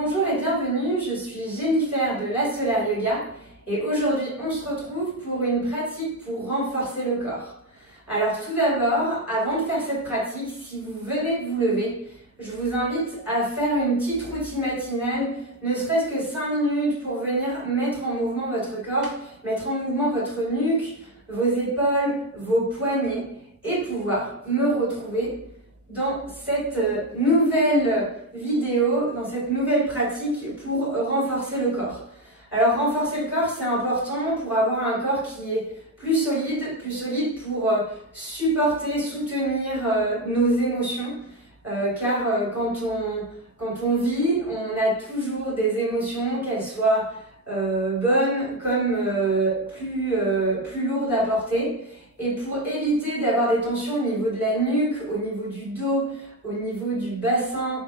Bonjour et bienvenue, je suis Jennifer de La Solar Yoga et aujourd'hui on se retrouve pour une pratique pour renforcer le corps. Alors tout d'abord, avant de faire cette pratique, si vous venez de vous lever, je vous invite à faire une petite routine matinale, ne serait-ce que 5 minutes pour venir mettre en mouvement votre corps, mettre en mouvement votre nuque, vos épaules, vos poignets et pouvoir me retrouver dans cette nouvelle vidéo, dans cette nouvelle pratique pour renforcer le corps. Alors renforcer le corps, c'est important pour avoir un corps qui est plus solide pour supporter, soutenir nos émotions, car quand on vit, on a toujours des émotions, qu'elles soient bonnes comme plus lourdes à porter. Et pour éviter d'avoir des tensions au niveau de la nuque, au niveau du dos, au niveau du bassin,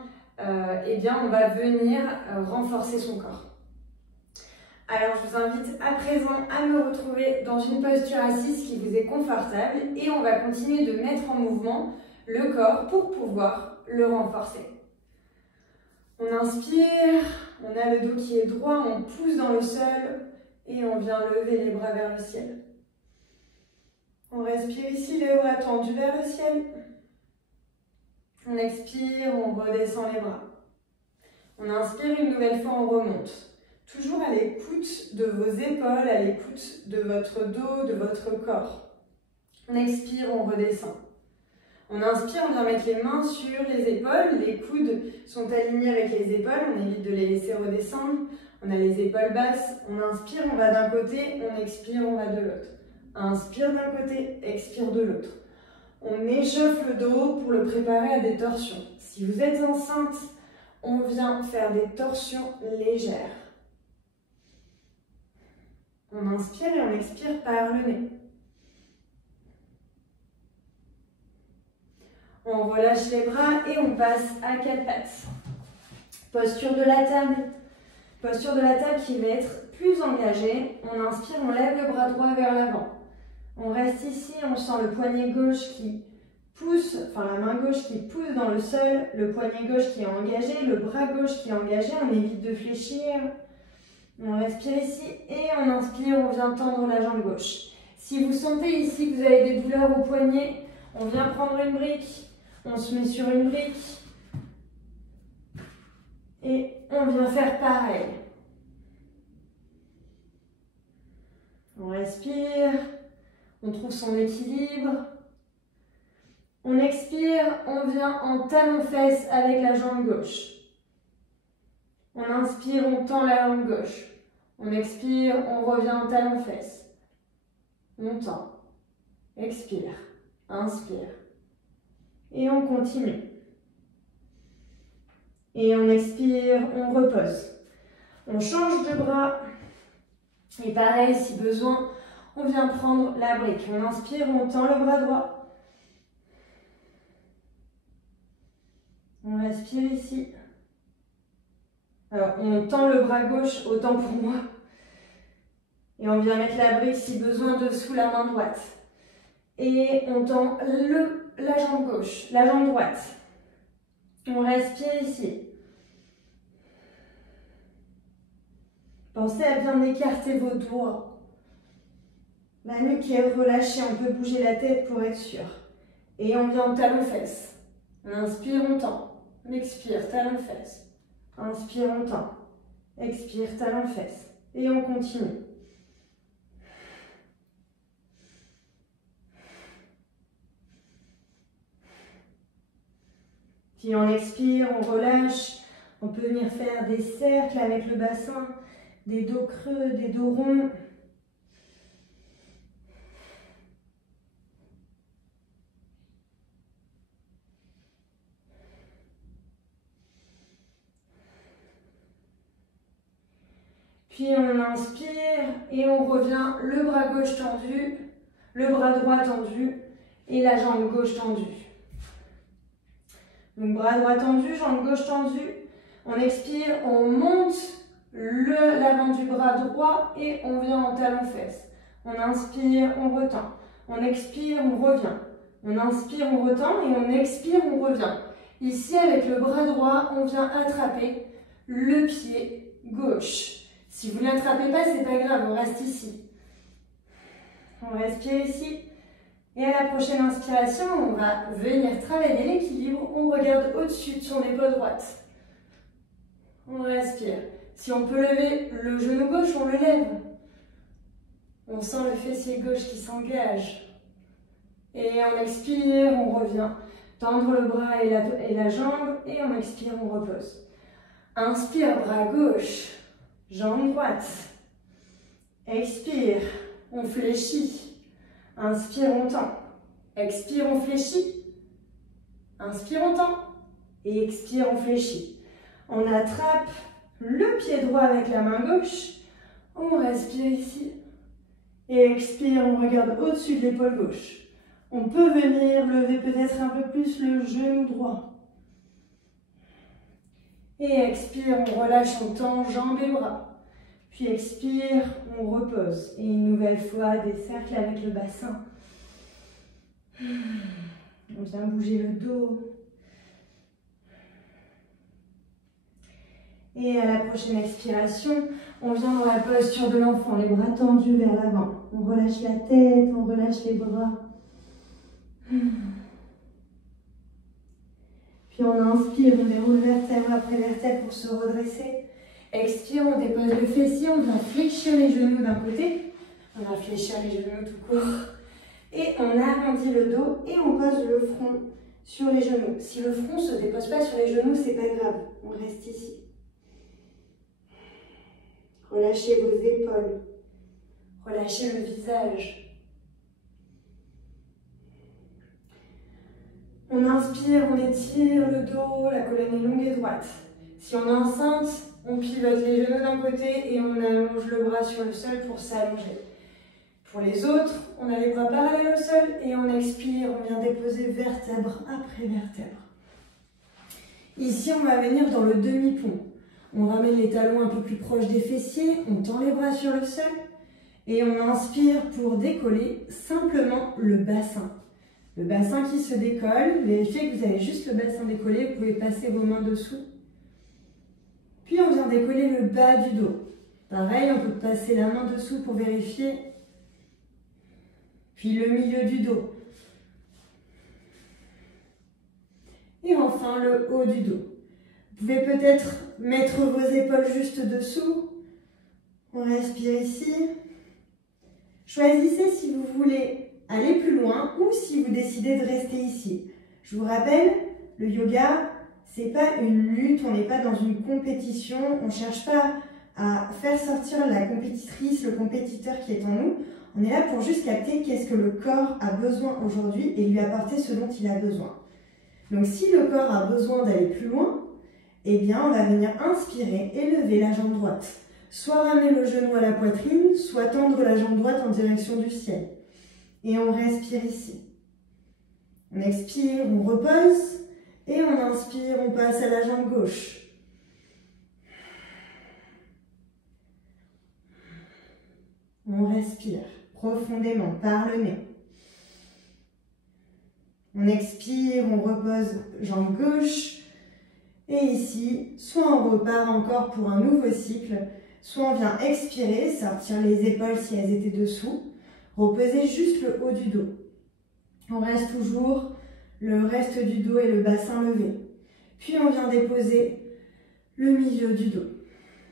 eh bien on va venir renforcer son corps. Alors je vous invite à présent à me retrouver dans une posture assise qui vous est confortable et on va continuer de mettre en mouvement le corps pour pouvoir le renforcer. On inspire, on a le dos qui est droit, on pousse dans le sol et on vient lever les bras vers le ciel. On respire ici, les bras tendus vers le ciel. On expire, on redescend les bras. On inspire une nouvelle fois, on remonte. Toujours à l'écoute de vos épaules, à l'écoute de votre dos, de votre corps. On expire, on redescend. On inspire, on vient mettre les mains sur les épaules. Les coudes sont alignés avec les épaules, on évite de les laisser redescendre. On a les épaules basses. On inspire, on va d'un côté, on expire, on va de l'autre. Inspire d'un côté, expire de l'autre. On échauffe le dos pour le préparer à des torsions. Si vous êtes enceinte, on vient faire des torsions légères. On inspire et on expire par le nez. On relâche les bras et on passe à 4 pattes. Posture de la table. Posture de la table qui va être plus engagée. On inspire, on lève le bras droit vers l'avant. On reste ici, on sent le poignet gauche qui pousse, enfin la main gauche qui pousse dans le sol, le poignet gauche qui est engagé, le bras gauche qui est engagé, on évite de fléchir. On respire ici et on inspire, on vient tendre la jambe gauche. Si vous sentez ici que vous avez des douleurs au poignet, on vient prendre une brique, on se met sur une brique et on vient faire pareil. On respire. On trouve son équilibre. On expire, on vient en talon-fesse avec la jambe gauche. On inspire, on tend la jambe gauche. On expire, on revient en talon-fesse. On tend. Expire. Inspire. Et on continue. Et on expire, on repose. On change de bras. Et pareil, si besoin, on vient prendre la brique. On inspire, on tend le bras droit. On respire ici. Alors, on tend le bras gauche, autant pour moi. Et on vient mettre la brique, si besoin, dessous la main droite. Et on tend la jambe gauche, la jambe droite. On respire ici. Pensez à bien écarter vos doigts. La nuque est relâchée, on peut bouger la tête pour être sûr. Et on vient en talon-fesse. On inspire, on tend. On expire, talon-fesse. Inspire, on tend. Expire, talon-fesse. Et on continue. Puis on expire, on relâche. On peut venir faire des cercles avec le bassin, des dos creux, des dos ronds. Puis on inspire et on revient le bras gauche tendu, le bras droit tendu et la jambe gauche tendue. Donc bras droit tendu, jambe gauche tendue. On expire, on monte l'avant du bras droit et on vient en talon-fesse. On inspire, on retend. On expire, on revient. On inspire, on retend et on expire, on revient. Ici, avec le bras droit, on vient attraper le pied gauche. Si vous ne l'attrapez pas, c'est pas grave, on reste ici. On respire ici. Et à la prochaine inspiration, on va venir travailler l'équilibre. On regarde au-dessus de son épaule droite. On respire. Si on peut lever le genou gauche, on le lève. On sent le fessier gauche qui s'engage. Et on expire, on revient. Tendre le bras et la jambe. Et on expire, on repose. Inspire, bras gauche. Jambe droite. Expire, on fléchit. Inspire, on tend. Expire, on fléchit. Inspire, on tend. Et expire, on fléchit. On attrape le pied droit avec la main gauche. On respire ici. Et expire, on regarde au-dessus de l'épaule gauche. On peut venir lever peut-être un peu plus le genou droit. Et expire, on relâche, on tend jambes et bras. Puis expire, on repose. Et une nouvelle fois, des cercles avec le bassin. On vient bouger le dos. Et à la prochaine expiration, on vient dans la posture de l'enfant, les bras tendus vers l'avant. On relâche la tête, on relâche les bras. Puis on inspire, on déroule vertèbre après vertèbre pour se redresser. Expire, on dépose le fessier, on vient fléchir les genoux d'un côté. On va fléchir les genoux tout court. Et on arrondit le dos et on pose le front sur les genoux. Si le front ne se dépose pas sur les genoux, c'est pas grave. On reste ici. Relâchez vos épaules. Relâchez le visage. On inspire, on étire le dos, la colonne est longue et droite. Si on est enceinte, on pivote les genoux d'un côté et on allonge le bras sur le sol pour s'allonger. Pour les autres, on a les bras parallèles au sol et on expire, on vient déposer vertèbre après vertèbre. Ici, on va venir dans le demi-pont. On ramène les talons un peu plus proches des fessiers, on tend les bras sur le sol et on inspire pour décoller simplement le bassin. Le bassin qui se décolle, vérifiez que vous avez juste le bassin décollé, vous pouvez passer vos mains dessous. Puis on vient décoller le bas du dos. Pareil, on peut passer la main dessous pour vérifier. Puis le milieu du dos. Et enfin le haut du dos. Vous pouvez peut-être mettre vos épaules juste dessous. On respire ici. Choisissez si vous voulez aller plus loin ou si vous décidez de rester ici. Je vous rappelle, le yoga, c'est pas une lutte, on n'est pas dans une compétition, on ne cherche pas à faire sortir la compétitrice, le compétiteur qui est en nous. On est là pour juste capter qu'est-ce que le corps a besoin aujourd'hui et lui apporter ce dont il a besoin. Donc si le corps a besoin d'aller plus loin, eh bien on va venir inspirer et lever la jambe droite. Soit ramener le genou à la poitrine, soit tendre la jambe droite en direction du ciel. Et on respire ici. On expire, on repose. Et on inspire, on passe à la jambe gauche. On respire profondément par le nez. On expire, on repose jambe gauche. Et ici, soit on repart encore pour un nouveau cycle, soit on vient expirer, sortir les épaules si elles étaient dessous, reposer juste le haut du dos. On reste toujours le reste du dos et le bassin levé. Puis on vient déposer le milieu du dos.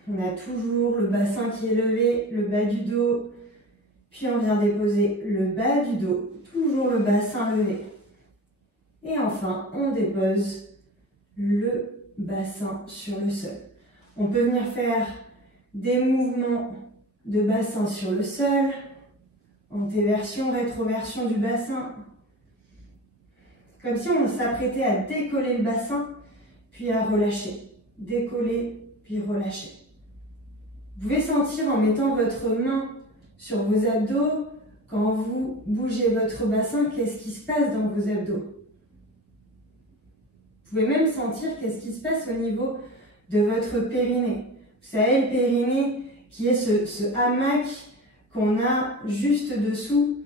On a toujours le bassin qui est levé, le bas du dos. Puis on vient déposer le bas du dos, toujours le bassin levé. Et enfin, on dépose le bassin sur le sol. On peut venir faire des mouvements de bassin sur le sol, antéversion, rétroversion du bassin. Comme si on s'apprêtait à décoller le bassin, puis à relâcher. Décoller, puis relâcher. Vous pouvez sentir en mettant votre main sur vos abdos, quand vous bougez votre bassin, qu'est-ce qui se passe dans vos abdos. Vous pouvez même sentir qu'est-ce qui se passe au niveau de votre périnée. Vous savez, le périnée qui est ce hamac qu'on a juste dessous,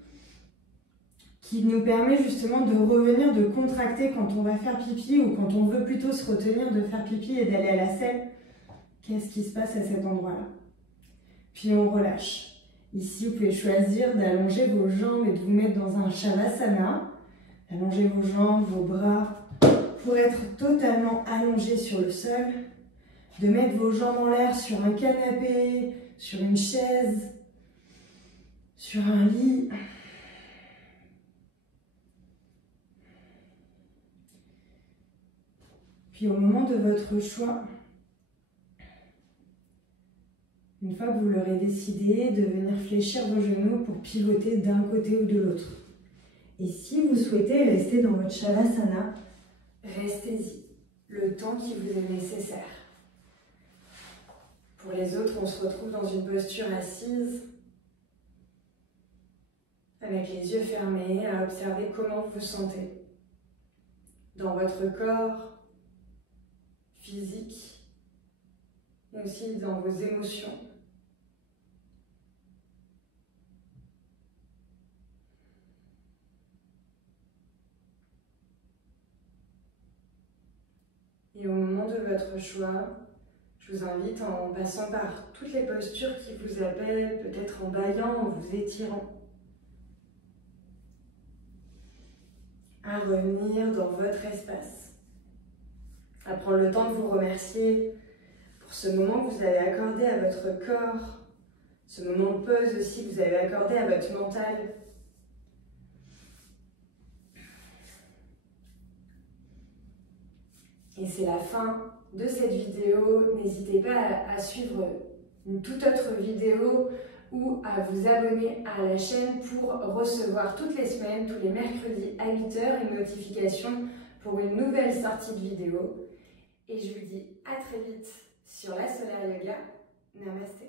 qui nous permet justement de revenir, de contracter quand on va faire pipi ou quand on veut plutôt se retenir de faire pipi et d'aller à la selle. qu'est-ce qui se passe à cet endroit-là. Puis on relâche. Ici, vous pouvez choisir d'allonger vos jambes et de vous mettre dans un Shavasana. Allongez vos jambes, vos bras pour être totalement allongés sur le sol. De mettre vos jambes en l'air sur un canapé, sur une chaise, sur un lit. Puis au moment de votre choix, une fois que vous l'aurez décidé, de venir fléchir vos genoux pour pivoter d'un côté ou de l'autre. Et si vous souhaitez rester dans votre Shavasana, restez-y, le temps qui vous est nécessaire. Pour les autres, on se retrouve dans une posture assise, avec les yeux fermés, à observer comment vous vous sentez dans votre corps physique, mais aussi dans vos émotions. Et au moment de votre choix, je vous invite, en passant par toutes les postures qui vous appellent, peut-être en bâillant, en vous étirant, à revenir dans votre espace, à prendre le temps de vous remercier pour ce moment que vous avez accordé à votre corps, ce moment de pause aussi que vous avez accordé à votre mental. Et c'est la fin de cette vidéo. N'hésitez pas à suivre une toute autre vidéo ou à vous abonner à la chaîne pour recevoir toutes les semaines, tous les mercredis à 8 h, une notification pour une nouvelle sortie de vidéo. Et je vous dis à très vite sur la Solar Yoga. Namasté.